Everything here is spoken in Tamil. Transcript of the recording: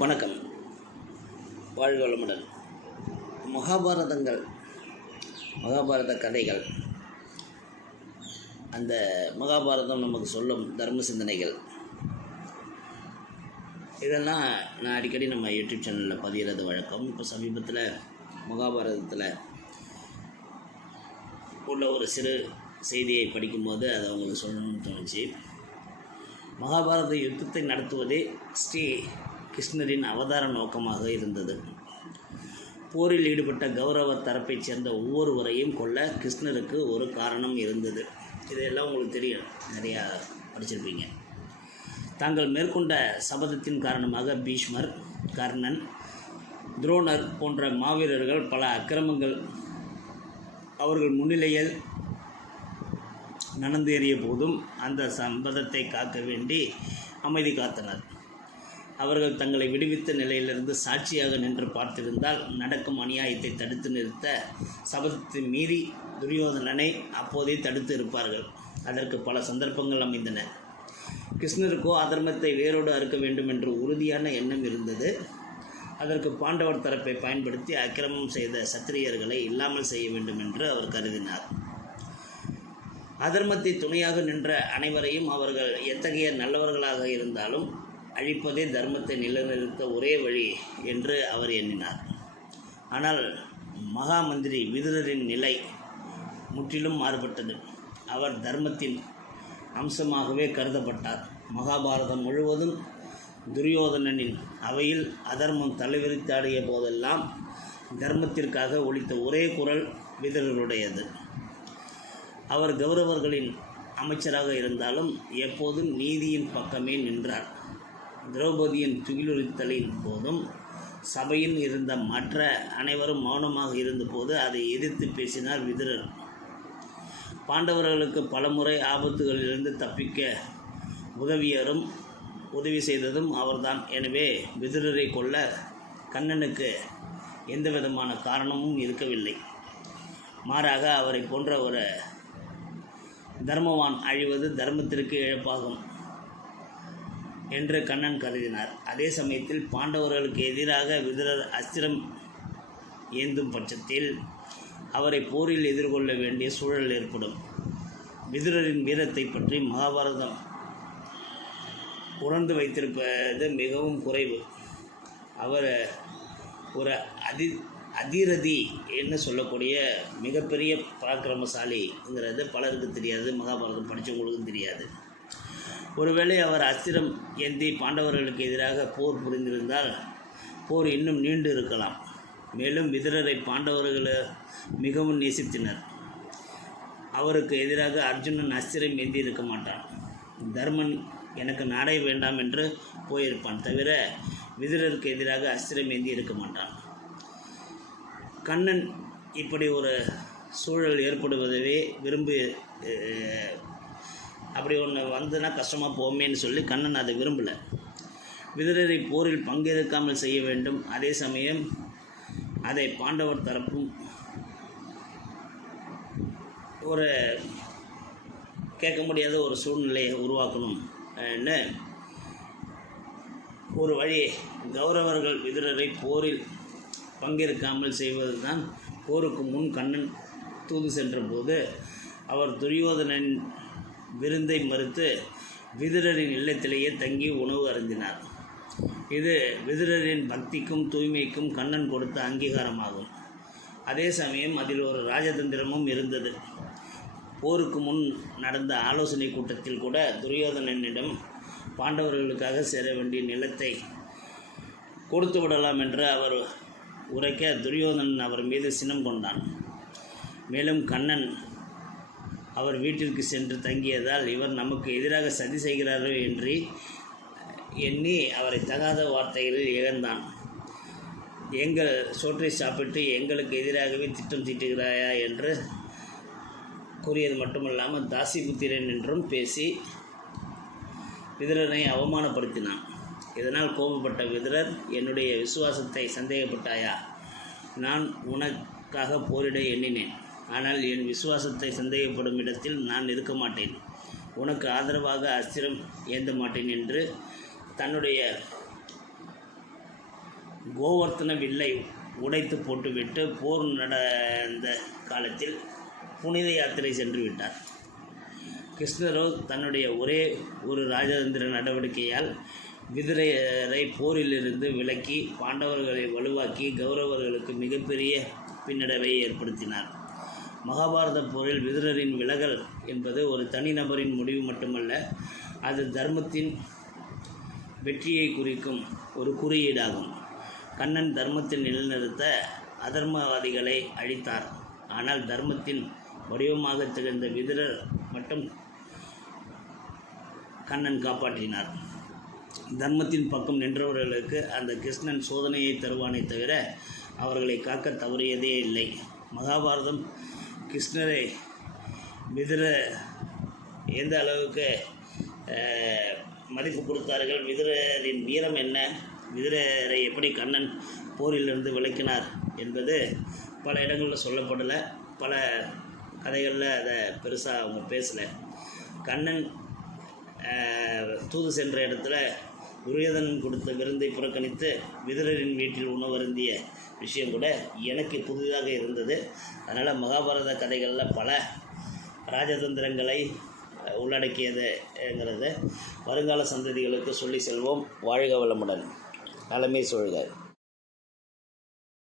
வணக்கம். வாழ்க வளமுடன். மகாபாரத கதைகள், அந்த மகாபாரதம் நமக்கு சொல்லும் தர்ம சிந்தனைகள், இதெல்லாம் நான் அடிக்கடி நம்ம யூடியூப் சேனலில் பதிகிறது வழக்கம். இப்போ சமீபத்தில் மகாபாரதத்தில் உள்ள ஒரு சிறு செய்தியை படிக்கும்போது அதை அவங்களுக்கு சொல்லணும்னு தோணுச்சு. மகாபாரத யுத்தத்தை நடத்துவதே ஸ்ரீ கிருஷ்ணரின் அவதார நோக்கமாக இருந்தது. போரில் ஈடுபட்ட கௌரவ தரப்பைச் சேர்ந்த ஒவ்வொருவரையும் கொல்ல கிருஷ்ணருக்கு ஒரு காரணம் இருந்தது. இதெல்லாம் உங்களுக்கு தெரியும், நிறையா படிச்சிருப்பீங்க. தாங்கள் மேற்கொண்ட சபதத்தின் காரணமாக பீஷ்மர், கர்ணன், துரோணர் போன்ற மாவீரர்கள் பல அக்கிரமங்கள் அவர்கள் முன்னிலையில் நடந்தேறிய போதும் அந்த சம்பதத்தை காக்க வேண்டி அமைதி காத்தனர். அவர்கள் தங்களை விடுவித்த நிலையிலிருந்து சாட்சியாக நின்று பார்த்திருந்தால் நடக்கும் அநியாயத்தை தடுத்து நிறுத்த சபதத்தை மீறி துரியோதனனை அப்போதே தடுத்து இருப்பார்கள். அதற்கு பல சந்தர்ப்பங்கள் அமைந்தன. கிருஷ்ணருக்கோ அதர்மத்தை வேரோடு அறுக்க வேண்டும் என்று உறுதியான எண்ணம் இருந்தது. அதற்கு பாண்டவர் தரப்பை பயன்படுத்தி அக்கிரமம் செய்த சத்திரியர்களை இல்லாமல் செய்ய வேண்டும் என்று அவர் கருதினார். அதர்மத்தை துணையாக நின்ற அனைவரையும் அவர்கள் எத்தகைய நல்லவர்களாக இருந்தாலும் அழிப்பதே தர்மத்தை நிலைநிறுத்த ஒரே வழி என்று அவர் எண்ணினார். ஆனால் மகா மந்திரி விதுரரின் நிலை முற்றிலும் மாறுபட்டது. அவர் தர்மத்தின் அம்சமாகவே கருதப்பட்டார். மகாபாரதம் முழுவதும் துரியோதனனின் அவையில் அதர்மம் தலைவிரித்தாடிய போதெல்லாம் தர்மத்திற்காக ஒலித்த ஒரே குரல் விதுரருடையது. அவர் கௌரவர்களின் அமைச்சராக இருந்தாலும் எப்போதும் நீதியின் பக்கமே நின்றார். திரௌபதியின் துகிலுரித்தலின் போதும் சபையில் இருந்த மற்ற அனைவரும் மௌனமாக இருந்தபோது அதை எதிர்த்து பேசினார் விதுரர். பாண்டவர்களுக்கு பலமுறை ஆபத்துகளிலிருந்து தப்பிக்க உதவி செய்ததும் அவர்தான். எனவே விதுரரை கொல்ல கண்ணனுக்கு எந்த விதமான காரணமும் இருக்கவில்லை. மாறாக அவரை போன்ற ஒரு தர்மவான் அழிவது தர்மத்திற்கு இழப்பாகும் என்று கண்ணன் கருதினார். அதே சமயத்தில் பாண்டவர்களுக்கு எதிராக விதுரர் அஸ்திரம் ஏந்தும் பட்சத்தில் அவரை போரில் எதிர்கொள்ள வேண்டிய சூழல் ஏற்படும். விதுரரின் வீரத்தை பற்றி மகாபாரதம் உணர்ந்து வைத்திருப்பது மிகவும் குறைவு. அவர் ஒரு அதிரதி என்று சொல்லக்கூடிய மிகப்பெரிய பராக்கிரமசாலிங்கிறது பலருக்கு தெரியாது, மகாபாரதம் படித்தவங்களுக்கும் தெரியாது. ஒருவேளை அவர் அஸ்திரம் ஏந்தி பாண்டவர்களுக்கு எதிராக போர் புரிந்திருந்தால் போர் இன்னும் நீண்டு இருக்கலாம். மேலும் விதுரரை பாண்டவர்கள் மிகவும் நேசித்தனர். அவருக்கு எதிராக அர்ஜுனன் அஸ்திரம் ஏந்தி இருக்க மாட்டான். தர்மன் எனக்கு நாடே வேண்டாம் என்று போயிருப்பான். தவிர விதுரருக்கு எதிராக அஸ்திரம் ஏந்தி இருக்க மாட்டான். கண்ணன் இப்படி ஒரு சூழல் ஏற்படுவதவே அப்படி ஒன்று வந்துன்னா கஷ்டமாக போமேன்னு சொல்லி கண்ணன் அதை விரும்பலை. விதுரரை போரில் பங்கேற்காமல் செய்ய வேண்டும். அதே சமயம் அதை பாண்டவர் தரப்பும் ஒரு கேட்க முடியாத ஒரு சூழ்நிலையை உருவாக்கணும். ஒரு வழி கௌரவர்கள் விதுரரை போரில் பங்கேற்காமல் செய்வதுதான். போருக்கு முன் கண்ணன் தூது சென்றபோது அவர் துரியோதனன் விருந்தை மறுத்து விதுரரின் இல்லத்திலேயே தங்கி உணவு அருந்தினார். இது விதுரரின் பக்திக்கும் தூய்மைக்கும் கண்ணன் கொடுத்த அங்கீகாரமாகும். அதே சமயம் அதில் ஒரு ராஜதந்திரமும் இருந்தது. போருக்கு முன் நடந்த ஆலோசனை கூட்டத்தில் கூட துரியோதனனிடம் பாண்டவர்களுக்காக சேர வேண்டிய நிலத்தை கொடுத்து விடலாம் என்று அவர் உரைக்க துரியோதனன் அவர் மீது சினம் கொண்டான். மேலும் கண்ணன் அவர் வீட்டிற்கு சென்று தங்கியதால் இவர் நமக்கு எதிராக சதி செய்கிறாரோ என்று எண்ணி அவரை தகாத வார்த்தைகளில் இழந்தான். எங்கள் சோற்றை சாப்பிட்டு எங்களுக்கு எதிராகவே திட்டம் தீட்டுகிறாயா என்று கூறியது மட்டுமல்லாமல் தாசிபுத்திரன் என்றும் பேசி விதுரனை அவமானப்படுத்தினான். இதனால் கோபப்பட்ட விதுரர், என்னுடைய விசுவாசத்தை சந்தேகப்பட்டாயா? நான் உனக்காக போரிட எண்ணினேன். ஆனால் என் விசுவாசத்தை சந்தேகப்படும் இடத்தில் நான் இருக்க மாட்டேன். உனக்கு ஆதரவாக அஸ்திரம் ஏந்த மாட்டேன் என்று தன்னுடைய கோவர்த்தன வில்லை உடைத்து போட்டுவிட்டு போர் நடந்த காலத்தில் புனித யாத்திரை சென்று விட்டார். கிருஷ்ணரோ தன்னுடைய ஒரே ஒரு ராஜதந்திர நடவடிக்கையால் விதுரரை போரிலிருந்து விலக்கி பாண்டவர்களை வலுவாக்கி கௌரவர்களுக்கு மிகப்பெரிய பின்னடைவை ஏற்படுத்தினார். மகாபாரத போரில் விதுரரின் விலகல் என்பது ஒரு தனிநபரின் முடிவு மட்டுமல்ல, அது தர்மத்தின் வெற்றியை குறிக்கும் ஒரு குறியீடாகும். கண்ணன் தர்மத்தை நிலைநிறுத்த அதர்மவாதிகளை அழித்தார். ஆனால் தர்மத்தின் வடிவமாக திகழ்ந்த விதுரர் மட்டும் கண்ணன் காப்பாற்றினார். தர்மத்தின் பக்கம் நின்றவர்களுக்கு அந்த கிருஷ்ணன் சோதனையை தருவானே தவிர அவர்களை காக்க தவறியதே இல்லை. மகாபாரதம் கிருஷ்ணரை விதுரர் எந்த அளவுக்கு மதிப்பு கொடுத்தார்கள், விதுரரின் வீரம் என்ன, விதுரரை எப்படி கண்ணன் போரிலிருந்து விலக்கினார் என்பது பல இடங்களில் சொல்லப்படலை. பல கதைகளில் அதை பெருசாக அவங்க பேசலை. கண்ணன் தூது சென்ற இடத்துல துரியோதனன் கொடுத்த விருந்தை புறக்கணித்து விதுரரின் வீட்டில் உணவருந்திய விஷயம் கூட எனக்கு புதிதாக இருந்தது. அதனால் மகாபாரத கதைகளில் பல ராஜதந்திரங்களை உள்ளடக்கியதுங்கிறத வருங்கால சந்ததிகளுக்கு சொல்லி செல்வோம். வாழ்க வளமுடன், நலமே சூழ்க.